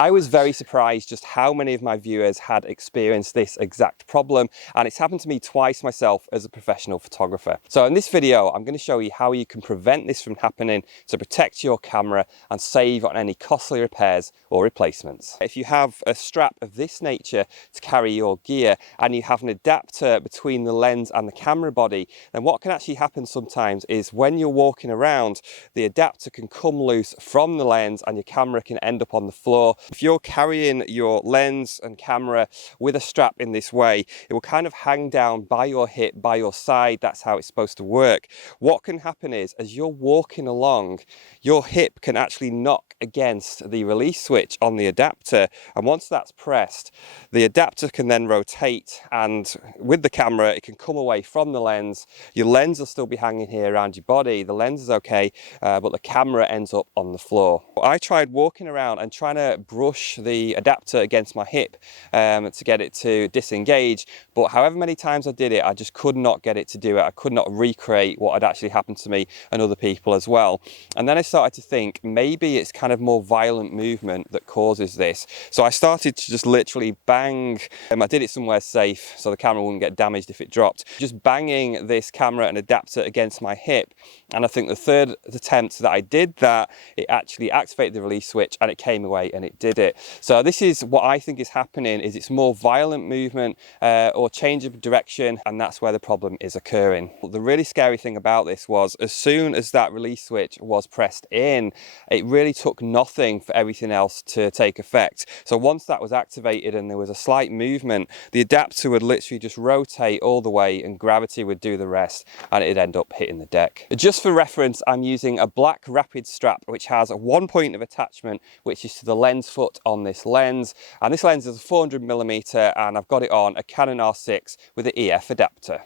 I was very surprised just how many of my viewers had experienced this exact problem, and it's happened to me twice myself as a professional photographer. So in this video, I'm going to show you how you can prevent this from happening to protect your camera and save on any costly repairs or replacements. If you have a strap of this nature to carry your gear and you have an adapter between the lens and the camera body, then what can actually happen sometimes is when you're walking around, the adapter can come loose from the lens and your camera can end up on the floor. If you're carrying your lens and camera with a strap in this way, it will kind of hang down by your hip, by your side. That's how it's supposed to work. What can happen is, as you're walking along, your hip can actually knock against the release switch on the adapter, and once that's pressed, the adapter can then rotate, and with the camera it can come away from the lens. Your lens will still be hanging here around your body, the lens is okay, but the camera ends up on the floor. I tried walking around and trying to brush the adapter against my hip to get it to disengage, but however many times I did it, I just could not get it to do it. I could not recreate what had actually happened to me and other people as well. And then I started to think maybe it's kind of more violent movement that causes this. So I started to just literally bang. I did it somewhere safe so the camera wouldn't get damaged if it dropped. Just banging this camera and adapter against my hip. And I think the third attempt that I did that, it actually activated the release switch and it came away and it did it. So this is what I think is happening, is it's more violent movement or change of direction, and that's where the problem is occurring. The really scary thing about this was, as soon as that release switch was pressed in, it really took nothing for everything else to take effect. So once that was activated and there was a slight movement, the adapter would literally just rotate all the way and gravity would do the rest and it'd end up hitting the deck. Just for reference, I'm using a black rapid strap which has one point of attachment which is to the lens foot on this lens, and this lens is a 400mm and I've got it on a Canon R6 with an EF adapter.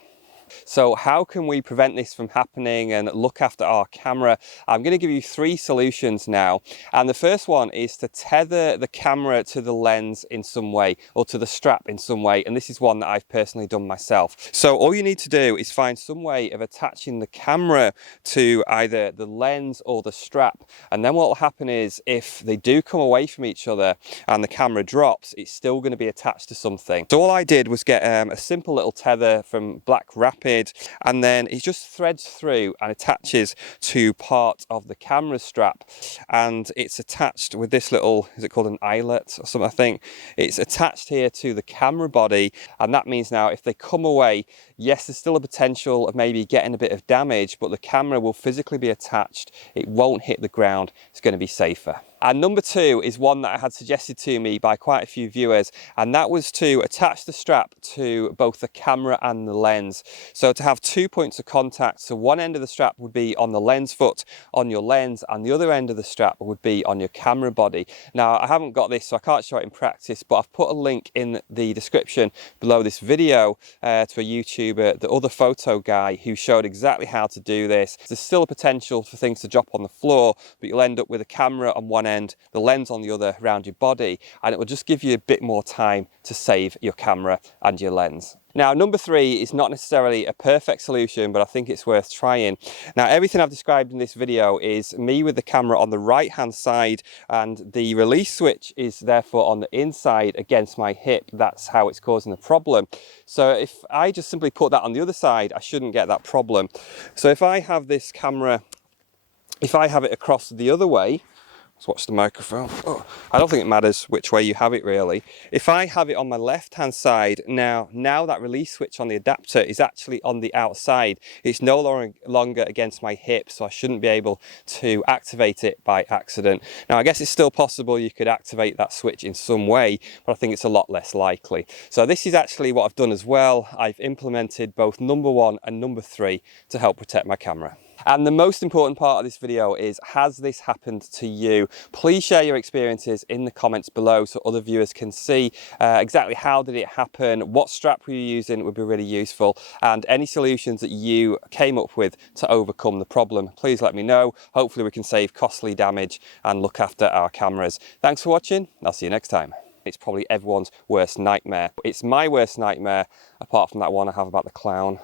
So how can we prevent this from happening and look after our camera? I'm going to give you 3 solutions now, and the first one is to tether the camera to the lens in some way, or to the strap in some way, and this is one that I've personally done myself. So all you need to do is find some way of attaching the camera to either the lens or the strap, and then what will happen is, if they do come away from each other and the camera drops, it's still going to be attached to something. So all I did was get a simple little tether from Black Rapid, and then it just threads through and attaches to part of the camera strap, and it's attached with this little, is it called an eyelet or something, I think. It's attached here to the camera body, and that means now if they come away, yes, there's still a potential of maybe getting a bit of damage, but the camera will physically be attached, it won't hit the ground, it's going to be safer. And number 2 is one that I had suggested to me by quite a few viewers, and that was to attach the strap to both the camera and the lens. So to have 2 points of contact, so one end of the strap would be on the lens foot on your lens, and the other end of the strap would be on your camera body. Now I haven't got this, so I can't show it in practice, but I've put a link in the description below this video to a YouTuber, the other photo guy, who showed exactly how to do this. There's still a potential for things to drop on the floor, but you'll end up with a camera on one end, the lens on the other around your body, and it will just give you a bit more time to save your camera and your lens. Now, number 3 is not necessarily a perfect solution, but I think it's worth trying. Now, everything I've described in this video is me with the camera on the right hand side, and the release switch is therefore on the inside against my hip. That's how it's causing the problem. So if I just simply put that on the other side, I shouldn't get that problem. So if I have this camera, if I have it across the other way, let's watch the microphone. Oh, I don't think it matters which way you have it really. If I have it on my left hand side, now that release switch on the adapter is actually on the outside. It's no longer against my hip, so I shouldn't be able to activate it by accident. Now I guess it's still possible you could activate that switch in some way, but I think it's a lot less likely. So this is actually what I've done as well. I've implemented both number 1 and number 3 to help protect my camera. And the most important part of this video is, has this happened to you? Please share your experiences in the comments below so other viewers can see exactly how did it happen, what strap were you using would be really useful, and any solutions that you came up with to overcome the problem. Please let me know. Hopefully we can save costly damage and look after our cameras. Thanks for watching. I'll see you next time. It's probably everyone's worst nightmare. It's my worst nightmare, apart from that one I have about the clown.